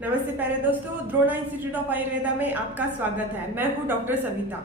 नमस्ते प्यारे दोस्तों, द्रोणा इंस्टीट्यूट ऑफ आयुर्वेदा में आपका स्वागत है। मैं हूं डॉक्टर सविता।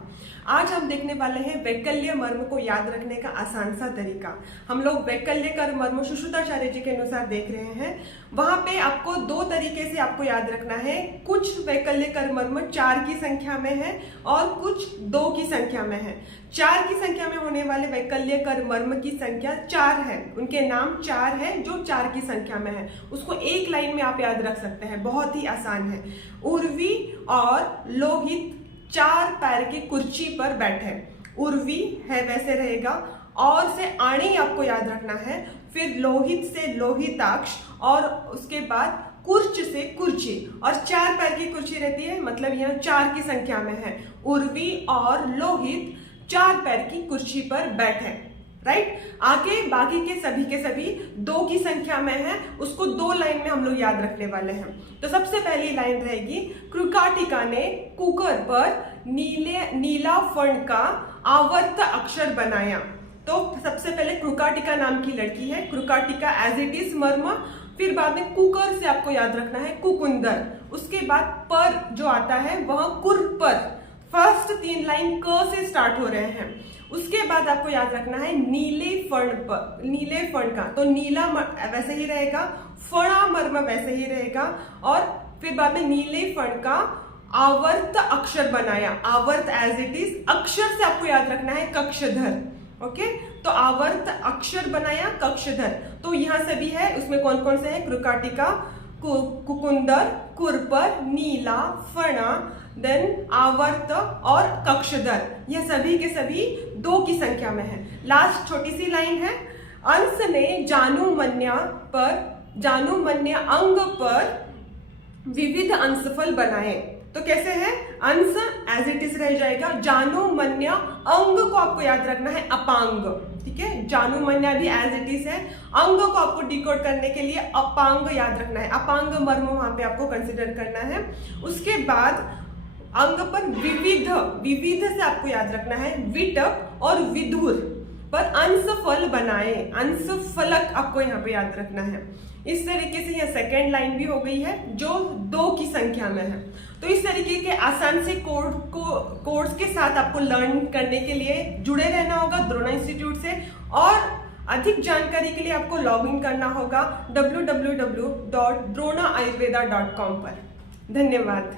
आज हम देखने वाले हैं वैकल्य मर्म को याद रखने का आसान सा तरीका। हम लोग वैकल्य कर मर्म सुश्रुताचार्य जी के अनुसार देख रहे हैं। वहां पे आपको दो तरीके से आपको याद रखना है। कुछ वैकल्य कर मर्म 4 की संख्या में है और कुछ 2 की संख्या में है। 4 की संख्या में होने वाले वैकल्य कर मर्म की संख्या 4 है, उनके नाम 4 है जो 4 की संख्या में है। उसको एक लाइन में आप याद रख सकते हैं, बहुत ही आसान है। उर्वी और लोहित 4 पैर की कुर्सी पर बैठे। उर्वी है वैसे रहेगा, और से आणी आपको याद रखना है, फिर लोहित से लोहिताक्ष, और उसके बाद कुर्च से कुर्ची, और 4 पैर की कुर्सी रहती है, मतलब यहाँ 4 की संख्या में है। उर्वी और लोहित 4 पैर की कुर्सी पर बैठे, राइट। आगे बाकी के सभी 2 की संख्या में है, उसको 2 लाइन में हम लोग याद रखने वाले हैं। तो सबसे पहली लाइन रहेगी, कृकाटिका ने कुकर पर नीला फण का आवर्त अक्षर बनाया। तो सबसे पहले कृकाटिका नाम की लड़की है, कृकाटिका एज इट इज मर्म, फिर बाद में कुकर से आपको याद रखना है कुकुंदर, उसके बाद पर जो आता है वह कुर पर। फर्स्ट 3 लाइन क से स्टार्ट हो रहे हैं। उसके बाद आपको याद रखना है नीले फण का, तो नीला वैसे ही रहेगा, फणा मर्म वैसे ही रहेगा, और फिर बाद में नीले फण का आवर्त अक्षर बनाया। आवर्त एज इट इज, अक्षर से आपको याद रखना है कक्षधर, ओके। तो आवर्त अक्षर बनाया कक्षधर। तो यहाँ से भी है, उसमें कौन कौन से है, कृकाटिका, कुकुंदर, कुरपर, नीला, फणा, देन आवर्त और कक्षधर, यह सभी के सभी 2 की संख्या में है। लास्ट छोटी सी लाइन है, अंश ने जानुमन्य अंग पर विविध अंशफल बनाए। तो कैसे है, अंश एज इट इज रह जाएगा, जानुमन्य अंग को आपको याद रखना है अपांग, ठीक है। जानुमन्य भी एज इट इज है, अंग को आपको डिकोड करने के लिए अपांग याद रखना है, अपांग मर्म वहां पे आपको कंसिडर करना है। उसके बाद अंग पर विविध से आपको याद रखना है, विटप और विधुर पर अंशफल बनाए, अंशफलक आपको यहाँ पे याद रखना है। इस तरीके से यह सेकेंड लाइन भी हो गई है जो 2 की संख्या में है। तो इस तरीके के आसान से कोर्स के साथ आपको लर्न करने के लिए जुड़े रहना होगा द्रोणा इंस्टीट्यूट से, और अधिक जानकारी के लिए आपको लॉग इन करना होगा www.dronaayurveda.com पर। धन्यवाद।